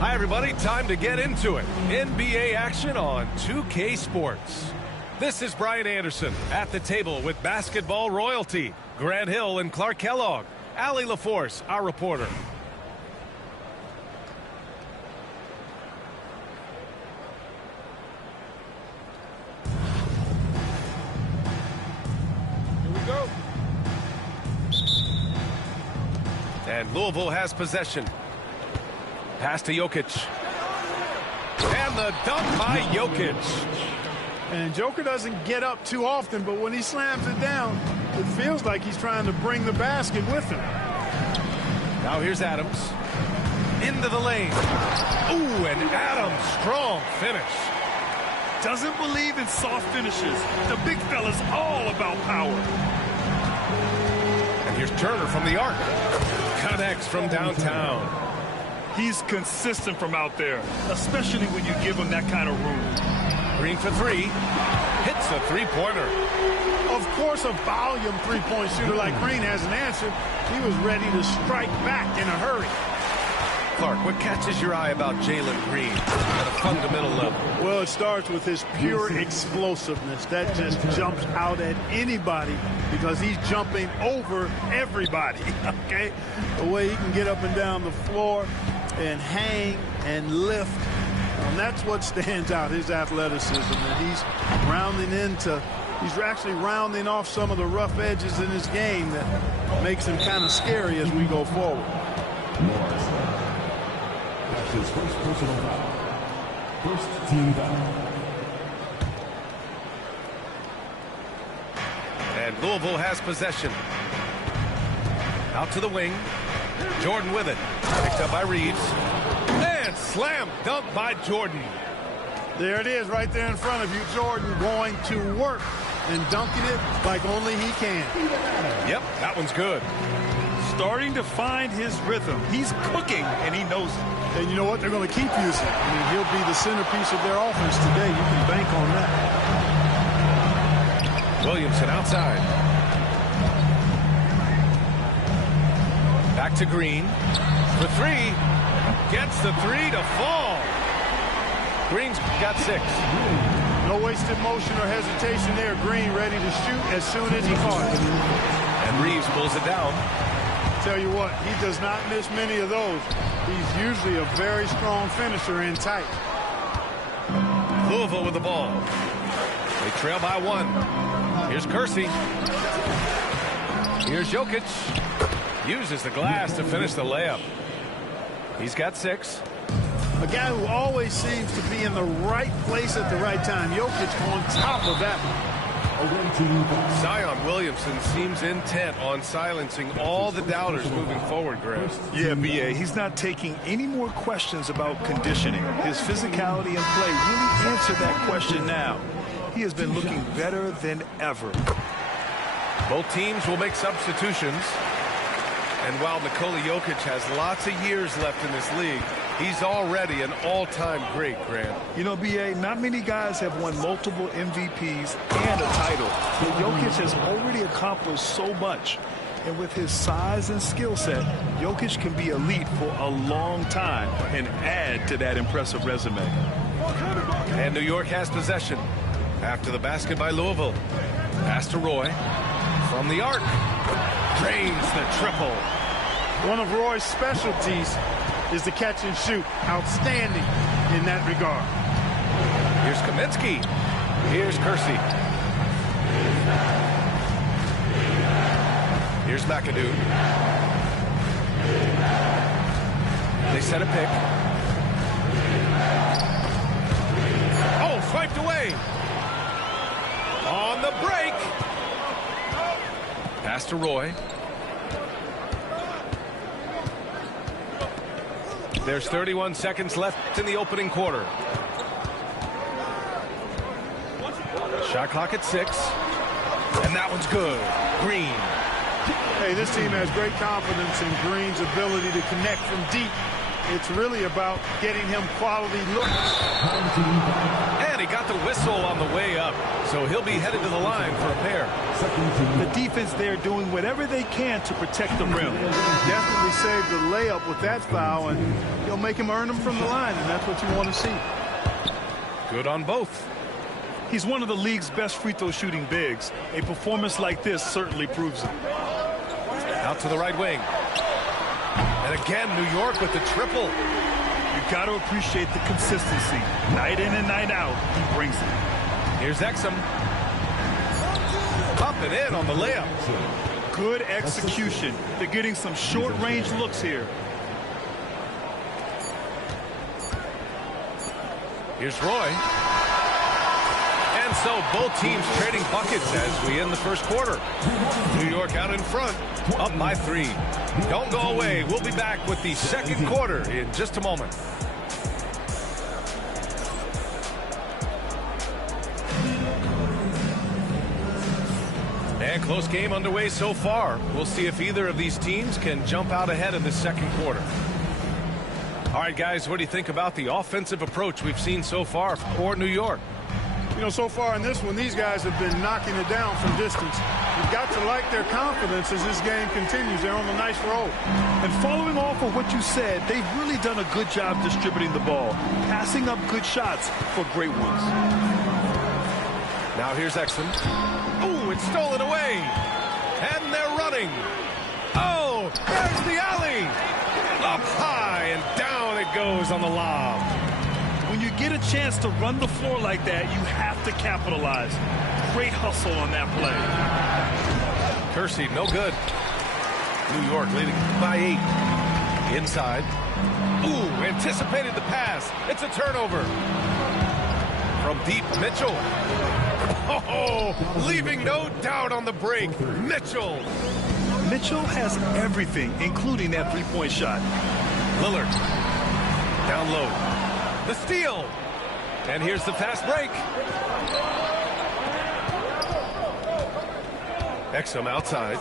Hi, everybody. Time to get into it. NBA action on 2K Sports. This is Brian Anderson at the table with basketball royalty. Grant Hill and Clark Kellogg. Allie LaForce, our reporter. Here we go. And Louisville has possession. Pass to Jokic. And the dunk by Jokic. And Joker doesn't get up too often, but when he slams it down, it feels like he's trying to bring the basket with him. Now here's Adams. Into the lane. Ooh, and Adams, strong finish. Doesn't believe in soft finishes. The big fella's all about power. And here's Turner from the arc. Connects from downtown. He's consistent from out there, especially when you give him that kind of room. Green for three. Hits a three-pointer. Of course, a volume three-point shooter like Green has an answer. He was ready to strike back in a hurry. Clark, what catches your eye about Jalen Green at a fundamental level? Well, it starts with his pure explosiveness. That just jumps out at anybody because he's jumping over everybody, okay? The way he can get up and down the floor and hang and lift. And that's what stands out, his athleticism. And he's actually rounding off some of the rough edges in his game that makes him kind of scary as we go forward. His first personal foul. First team foul. And Louisville has possession. Out to the wing. Jordan with it. Picked up by Reeves. And slam dunk by Jordan. There it is right there in front of you. Jordan going to work and dunking it like only he can. Yep, that one's good. Starting to find his rhythm. He's cooking, and he knows it. And you know what? They're going to keep using. I mean, he'll be the centerpiece of their offense today. You can bank on that. Williamson outside. Back to Green. For three. Gets the three to fall. Green's got 6. No wasted motion or hesitation there. Green ready to shoot as soon as he caught it. And Reeves pulls it down. Tell you what, he does not miss many of those. He's usually a very strong finisher in tight. Louisville with the ball. They trail by 1. Here's Kersey. Here's Jokic. Uses the glass to finish the layup. He's got 6. A guy who always seems to be in the right place at the right time. Jokic on top of that one. Zion Williamson seems intent on silencing all the doubters moving forward, Grant. Yeah, B.A., he's not taking any more questions about conditioning. His physicality and play really answer that question now. He has been looking better than ever. Both teams will make substitutions. And while Nikola Jokic has lots of years left in this league, he's already an all-time great, Grant. You know, B.A., not many guys have won multiple MVPs and a title. But Jokic has already accomplished so much. And with his size and skill set, Jokic can be elite for a long time and add to that impressive resume. And New York has possession. After the basket by Louisville. Pass to Roy. From the arc. Drains the triple. One of Roy's specialties is the catch and shoot. Outstanding in that regard. Here's Kaminsky. Here's Kersey. Here's McAdoo. They set a pick. Oh, swiped away. On the break. Pass to Roy. There's 31 seconds left in the opening quarter. Shot clock at 6. And that one's good. Green. Hey, this team has great confidence in Green's ability to connect from deep. It's really about getting him quality looks. And he got the whistle on the way up, so he'll be headed to the line for a pair. The defense there doing whatever they can to protect the rim. Definitely saved the layup with that foul, and he'll make him earn them from the line, and that's what you want to see. Good on both. He's one of the league's best free throw shooting bigs. A performance like this certainly proves it. Out to the right wing. And again, New York with the triple. You've got to appreciate the consistency. Night in and night out, he brings it. Here's Exum. Up and in on the layup. Good execution. They're getting some short-range looks here. Here's Roy. And so both teams trading buckets as we end the first quarter. New York out in front, up by 3. Don't go away. We'll be back with the second quarter in just a moment. And close game underway so far. We'll see if either of these teams can jump out ahead in the second quarter. All right, guys, what do you think about the offensive approach we've seen so far for New York? You know, so far in this one, these guys have been knocking it down from distance. You've got to like their confidence as this game continues. They're on a nice roll. And following off of what you said, they've really done a good job distributing the ball, passing up good shots for great ones. Now here's Exum. Ooh, it's stolen away. And they're running. Oh, there's the alley. Up high and down it goes on the lob. When you get a chance to run the floor like that, you have to capitalize. Great hustle on that play. Kersey, no good. New York leading by 8. Inside. Ooh, anticipated the pass. It's a turnover. From deep, Mitchell. Oh, leaving no doubt on the break. Mitchell. Mitchell has everything, including that three-point shot. Lillard. Down low. The steal. And here's the fast break. Exum outside.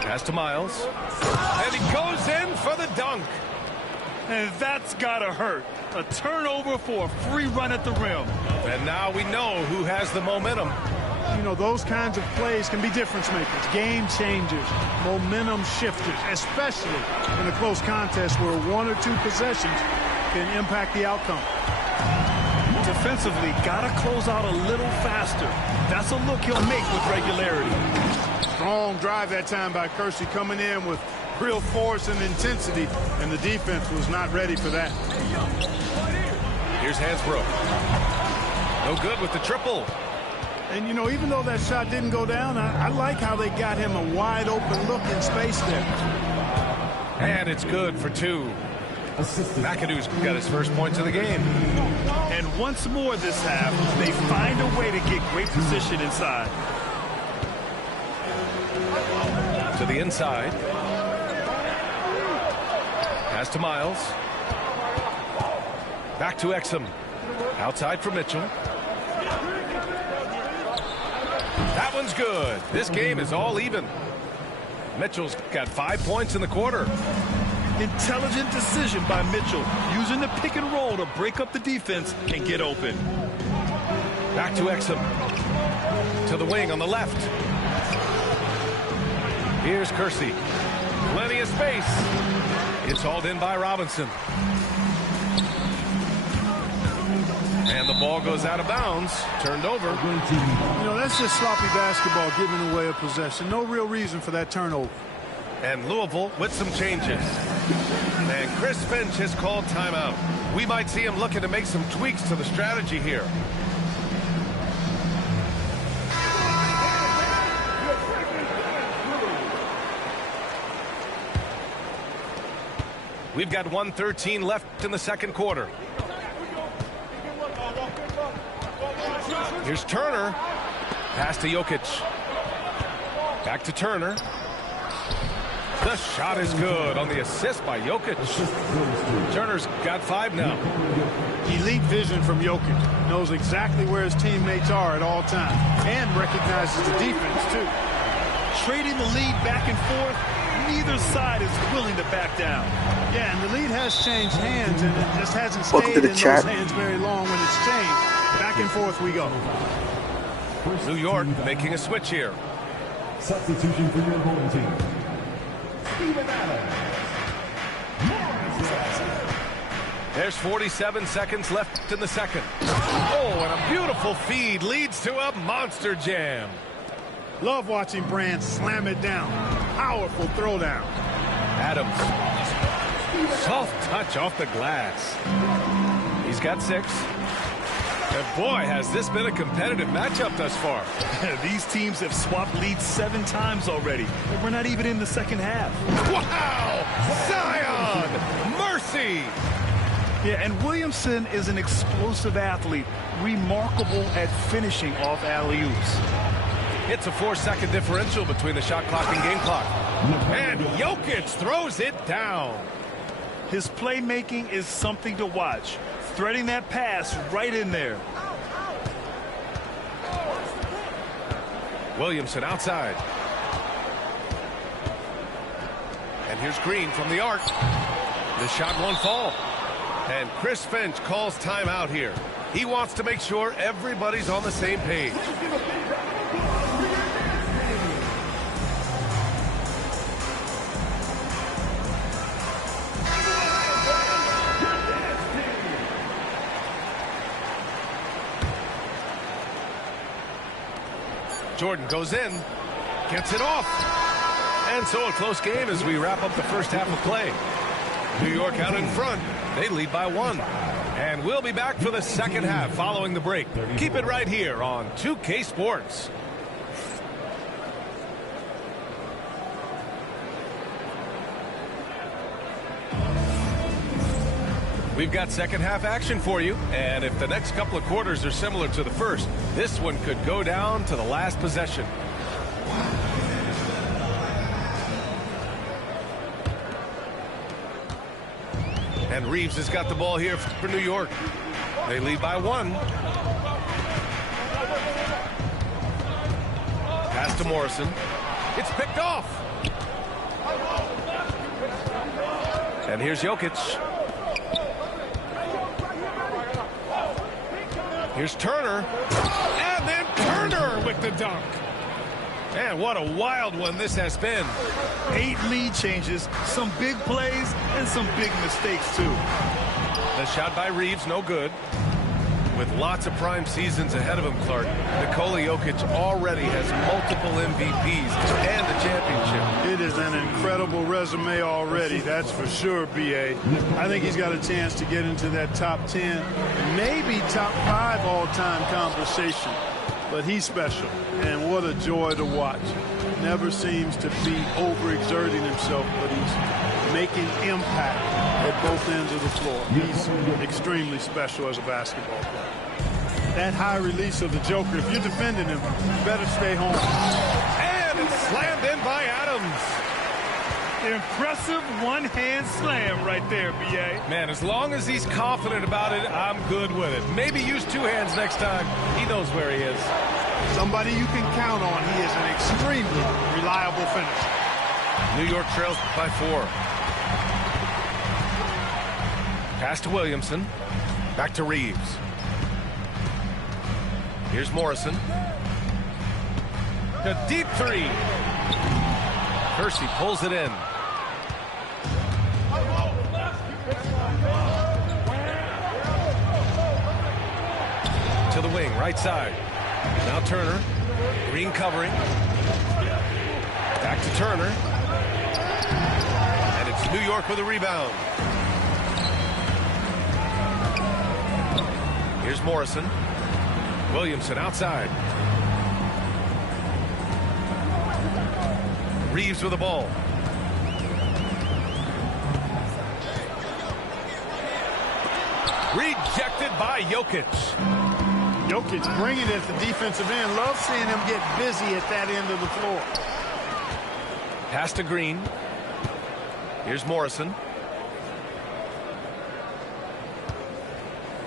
Pass to Miles. And he goes in for the dunk. And that's gotta hurt. A turnover for a free run at the rim. And now we know who has the momentum. You know, those kinds of plays can be difference makers, game changers, momentum shifters, especially in a close contest where 1 or 2 possessions can impact the outcome. Defensively, gotta close out a little faster. That's a look he'll make with regularity. Strong drive that time by Kersey, coming in with real force and intensity, and the defense was not ready for that. Here's Hansbrough. No good with the triple. And, you know, even though that shot didn't go down, I like how they got him a wide open look in space there. And it's good for 2. McAdoo's got his first points of the game. And once more this half, they find a way to get great position inside. To the inside. Pass to Miles. Back to Exum. Outside for Mitchell. That one's good. This game is all even. Mitchell's got 5 points in the quarter. Intelligent decision by Mitchell, using the pick and roll to break up the defense and get open. Back to Exum. To the wing on the left. Here's Kersey. Plenty of space. It's hauled in by Robinson. And the ball goes out of bounds. Turned over. You know, that's just sloppy basketball, giving away a possession. No real reason for that turnover. And Louisville with some changes. And Chris Finch has called timeout. We might see him looking to make some tweaks to the strategy here. We've got 1:13 left in the second quarter. Here's Turner. Pass to Jokic. Back to Turner. The shot is good on the assist by Jokic. Turner's got 5 now. Elite vision from Jokic. Knows exactly where his teammates are at all times. And recognizes the defense, too. Trading the lead back and forth, neither side is willing to back down. Yeah, and the lead has changed hands, and it just hasn't Welcome stayed to the in chat. those hands very long when it's changed. Back and forth we go. New York making a switch here. Substitution for your home team. Steven Adams. There's 47 seconds left in the second. Oh, and a beautiful feed leads to a monster jam. Love watching Brand slam it down. Powerful throwdown. Adams. Soft touch off the glass. He's got 6. And boy, has this been a competitive matchup thus far. These teams have swapped leads 7 times already. We're not even in the second half. Wow! Zion! Mercy! Yeah, and Williamson is an explosive athlete, remarkable at finishing off alley-oops. It's a 4-second differential between the shot clock and game clock. And Jokic throws it down. His playmaking is something to watch. Threading that pass right in there. Williamson outside. And here's Green from the arc. The shot won't fall. And Chris Finch calls timeout here. He wants to make sure everybody's on the same page. Jordan goes in, gets it off. And so a close game as we wrap up the first half of play. New York out in front. They lead by 1. And we'll be back for the second half following the break. Keep it right here on 2K Sports. We've got second half action for you, and if the next couple of quarters are similar to the first, this one could go down to the last possession. And Reeves has got the ball here for New York. They lead by 1. Pass to Morrison. It's picked off. And here's Jokic. Here's Turner. And then Turner with the dunk. Man, what a wild one this has been. 8 lead changes, some big plays, and some big mistakes, too. The shot by Reeves, no good. With lots of prime seasons ahead of him, Clark, Nikola Jokic already has multiple MVPs and a championship. It is an incredible resume already, that's for sure, B.A. I think he's got a chance to get into that top 10, maybe top 5 all-time conversation. But he's special, and what a joy to watch. Never seems to be overexerting himself, but he's making impact at both ends of the floor. He's extremely special as a basketball player. That high release of the Joker, if you're defending him, you better stay home. And it's slammed in by Adams. Impressive one-hand slam right there, B.A. Man, as long as he's confident about it, I'm good with it. Maybe use 2 hands next time. He knows where he is. Somebody you can count on. He is an extremely reliable finisher. New York trails by 4. Pass to Williamson. Back to Reeves. Here's Morrison. A deep 3. Kersey pulls it in. To the wing, right side. Now Turner. Green covering. Back to Turner. And it's New York with a rebound. Here's Morrison. Williamson outside. Reeves with the ball. Rejected by Jokic. Jokic bringing it at the defensive end. Love seeing him get busy at that end of the floor. Pass to Green. Here's Morrison.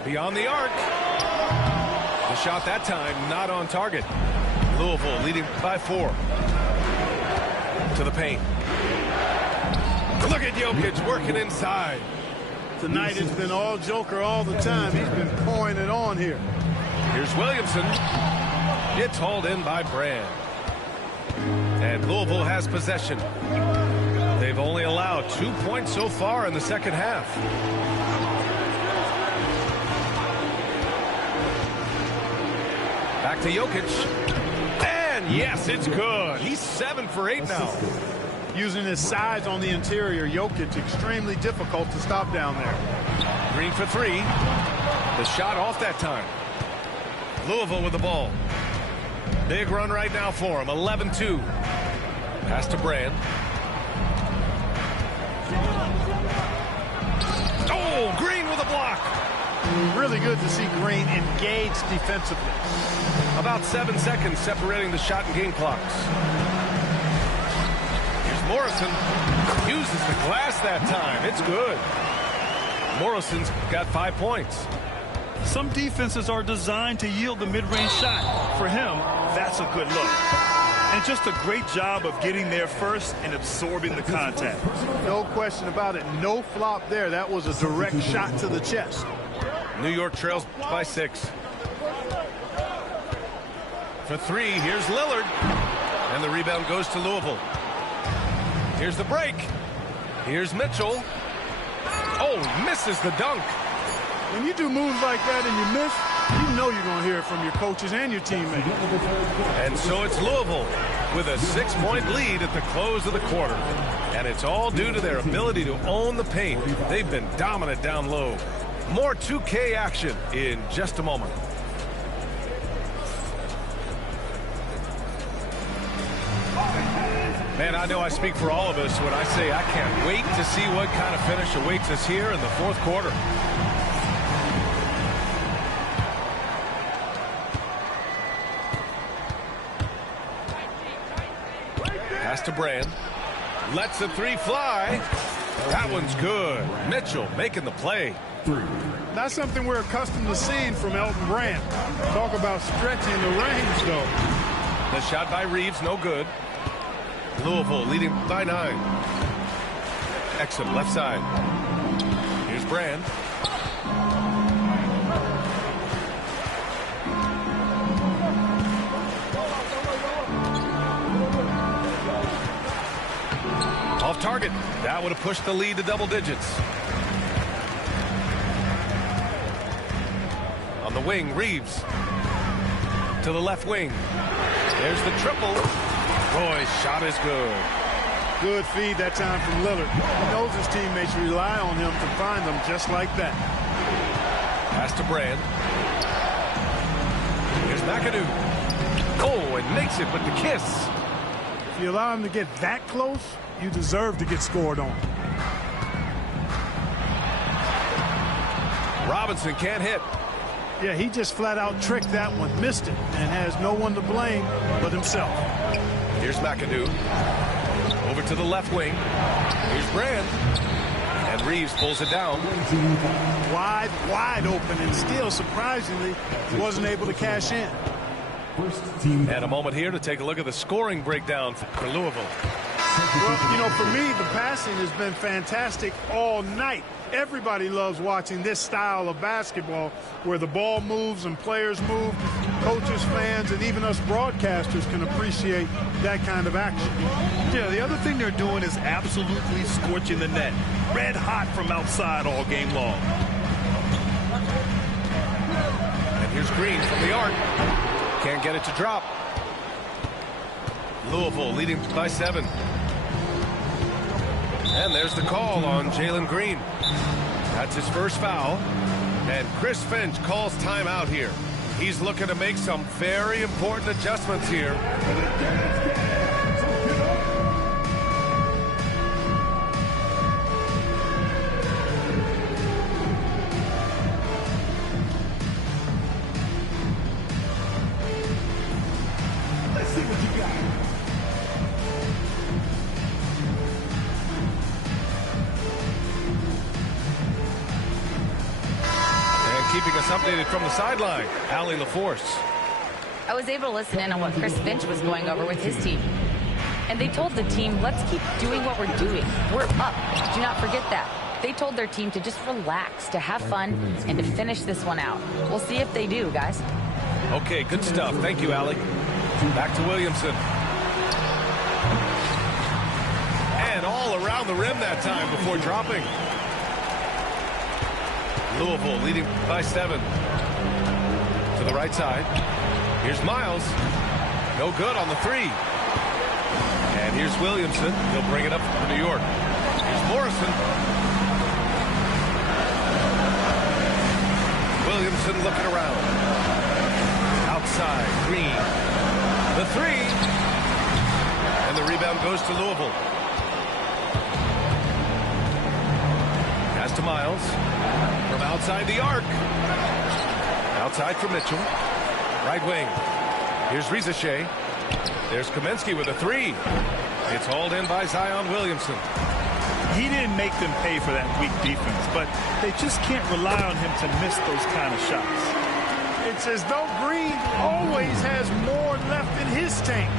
Beyond the arc. The shot that time not on target. Louisville leading by 4. To the paint. Look at Jokic working inside. Tonight it's been all Joker all the time. He's been pouring it on here. Here's Williamson. It's hauled in by Brand. And Louisville has possession. They've only allowed 2 points so far in the second half. Back to Jokic. And yes, it's good. He's 7 for 8 now. Using his size on the interior, Jokic extremely difficult to stop down there. Green for 3. The shot off that time. Louisville with the ball. Big run right now for him. 11-2. Pass to Brand. Oh, Green with a block. Really good to see Green engaged defensively. About 7 seconds separating the shot and game clocks. Here's Morrison. Uses the glass that time. It's good. Morrison's got 5 points. Some defenses are designed to yield the mid-range shot. For him, that's a good look. And just a great job of getting there first and absorbing the contact. No question about it. No flop there. That was a direct shot to the chest. New York trails by 6. For 3, here's Lillard. And the rebound goes to Louisville. Here's the break. Here's Mitchell. Oh, misses the dunk. When you do moves like that and you miss, you know you're going to hear it from your coaches and your teammates. And so it's Louisville with a 6-point lead at the close of the quarter. And it's all due to their ability to own the paint. They've been dominant down low. More 2K action in just a moment. Man, I know I speak for all of us when I say I can't wait to see what kind of finish awaits us here in the fourth quarter. Pass to Brand. Lets the 3 fly. That one's good. Mitchell making the play. Not something we're accustomed to seeing from Elton Brand. Talk about stretching the range, though. The shot by Reeves, no good. Louisville leading by 9. Exum left side. Here's Brand. Off target. That would have pushed the lead to double digits. On the wing, Reeves. To the left wing. There's the triple. Roy's shot is good. Good feed that time from Lillard. He knows his teammates rely on him to find them just like that. Pass to Brand. Here's McAdoo. Oh, and makes it with the kiss. If you allow him to get that close, you deserve to get scored on. Robinson can't hit. Yeah, he just flat out tricked that one, missed it, and has no one to blame but himself. Here's McAdoo. Over to the left wing. Here's Brand. And Reeves pulls it down. Wide open, and still, surprisingly, he wasn't able to cash in. And a moment here to take a look at the scoring breakdown for Louisville. Well, you know, for me, the passing has been fantastic all night. Everybody loves watching this style of basketball where the ball moves and players move. Coaches, fans, and even us broadcasters can appreciate that kind of action. Yeah, the other thing they're doing is absolutely scorching the net. Red hot from outside all game long. And here's Green from the arc. Can't get it to drop. Louisville leading by 7. And there's the call on Jalen Green. That's his first foul. And Chris Finch calls timeout here. He's looking to make some very important adjustments here. Let's see what you got. Keeping us updated from the sideline, Allie LaForce. I was able to listen in on what Chris Finch was going over with his team. And they told the team, let's keep doing what we're doing. We're up. Do not forget that. They told their team to just relax, to have fun, and to finish this one out. We'll see if they do, guys. Okay, good stuff. Thank you, Allie. Back to Williamson. And all around the rim that time before dropping. Louisville leading by 7. To the right side. Here's Miles. No good on the 3. And here's Williamson. He'll bring it up for New York. Here's Morrison. Williamson looking around. Outside, Green. The 3. And the rebound goes to Louisville. Pass to Miles. From outside the arc. Outside for Mitchell. Right wing. Here's Rizachet. There's Kaminsky with a 3. It's hauled in by Zion Williamson. He didn't make them pay for that weak defense, but they just can't rely on him to miss those kind of shots. It's as though Green always has more left in his tank.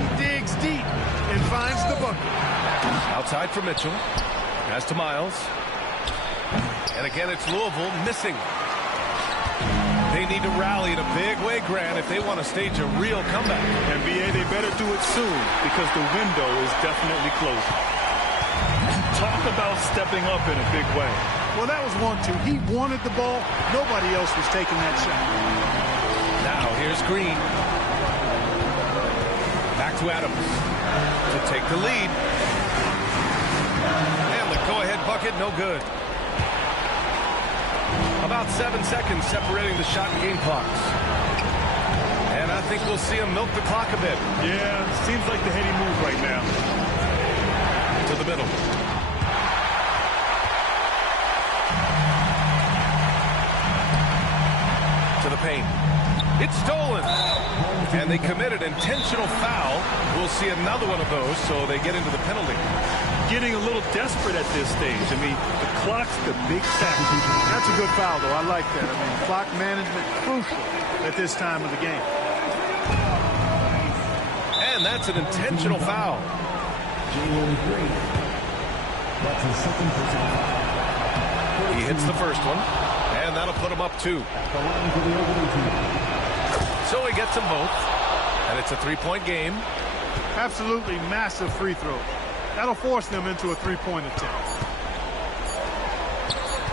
He digs deep and finds the bucket. Outside for Mitchell. Pass to Miles. And again, it's Louisville missing. They need to rally in a big way, Grant, if they want to stage a real comeback. NBA, they better do it soon because the window is definitely closing. Talk about stepping up in a big way. Well, that was 1-2. He wanted the ball. Nobody else was taking that shot. Now, here's Green. Back to Adams to take the lead. And the go-ahead bucket, no good. About 7 seconds separating the shot and game clocks. And I think we'll see him milk the clock a bit. Yeah, seems like the heady move right now. To the middle. To the paint. It's stolen. And they committed intentional foul. We'll see another one of those, so they get into the penalty. Getting a little desperate at this stage. I mean, the clock's the big factor. That's a good foul, though. I like that. I mean, clock management crucial at this time of the game. And that's an intentional foul. That's his second personal foul. He hits the first one, and that'll put him up 2. The line for the opening team. So he gets them both, and it's a 3-point game. Absolutely massive free throw. That'll force them into a 3-point attempt.